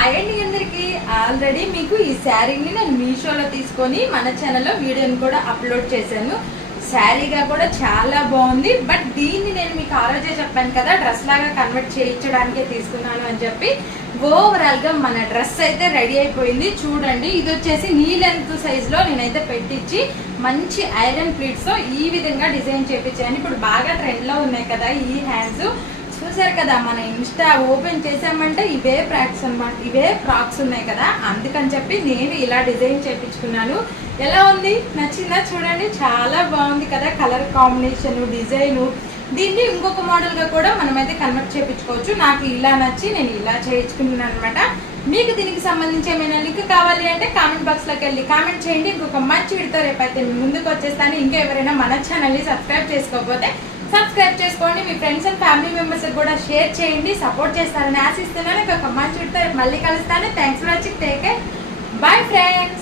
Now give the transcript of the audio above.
Hi అండి అందరికి. Already మీకు ఈ శారీని నేను మీషోలో తీసుకొని మన ఛానల్లో వీడియోని కూడా అప్లోడ్ చేశాను. శారీగా కూడా చాలా బాగుంది. బట్ దీన్ని నేను మీకు ఆ రోజే చెప్పాను కదా, డ్రెస్ లాగా కన్వర్ట్ చేయించడానికే తీసుకున్నాను అని చెప్పి. ఓవరాల్ గా మన డ్రెస్ అయితే రెడీ అయిపోయింది. చూడండి, ఇది వచ్చేసి నీ లెంత్ సైజ్ లో నేనైతే పెట్టించి మంచి ఐరన్ ప్లీట్స్ తో ఈ విధంగా డిజైన్ చేయించాను. ఇప్పుడు బాగా ట్రెండ్ లో ఉన్నాయి కదా ఈ హ్యాండ్స్, చూసారు కదా. మన ఇన్స్టా ఓపెన్ చేసామంటే ఇవే ఫ్రాక్స్ అన్నమాట, ఇవే ఫ్రాక్స్ ఉన్నాయి కదా, అందుకని చెప్పి నేను ఇలా డిజైన్ చేయించుకున్నాను. ఎలా ఉంది, నచ్చిందా? చూడండి, చాలా బాగుంది కదా కలర్ కాంబినేషన్, డిజైన్. దీన్ని ఇంకొక మోడల్ గా కూడా మనమైతే కన్వర్ట్ చేయించుకోవచ్చు. నాకు ఇలా నచ్చి నేను ఇలా చేయించుకున్నాను అనమాట. మీకు దీనికి సంబంధించి ఏమైనా లింక్ కావాలి అంటే కామెంట్ బాక్స్ లోకి వెళ్ళి కామెంట్ చేయండి. ఇంకొక మంచి వీడితో రేపైతే మీ ముందుకు వచ్చేస్తాను. ఇంకా ఎవరైనా మన ఛానల్ని సబ్స్క్రైబ్ చేసుకోకపోతే సబ్స్క్రైబ్ చేసుకోండి. మీ ఫ్రెండ్స్ అండ్ ఫ్యామిలీ మెంబర్స్ కూడా షేర్ చేయండి, సపోర్ట్ చేస్తారని ఆశిస్తున్నాను. ఇంకొక మంచి వీడితో రేపు మళ్ళీ కలుస్తాను. Thanks for watching, take care, bye friends.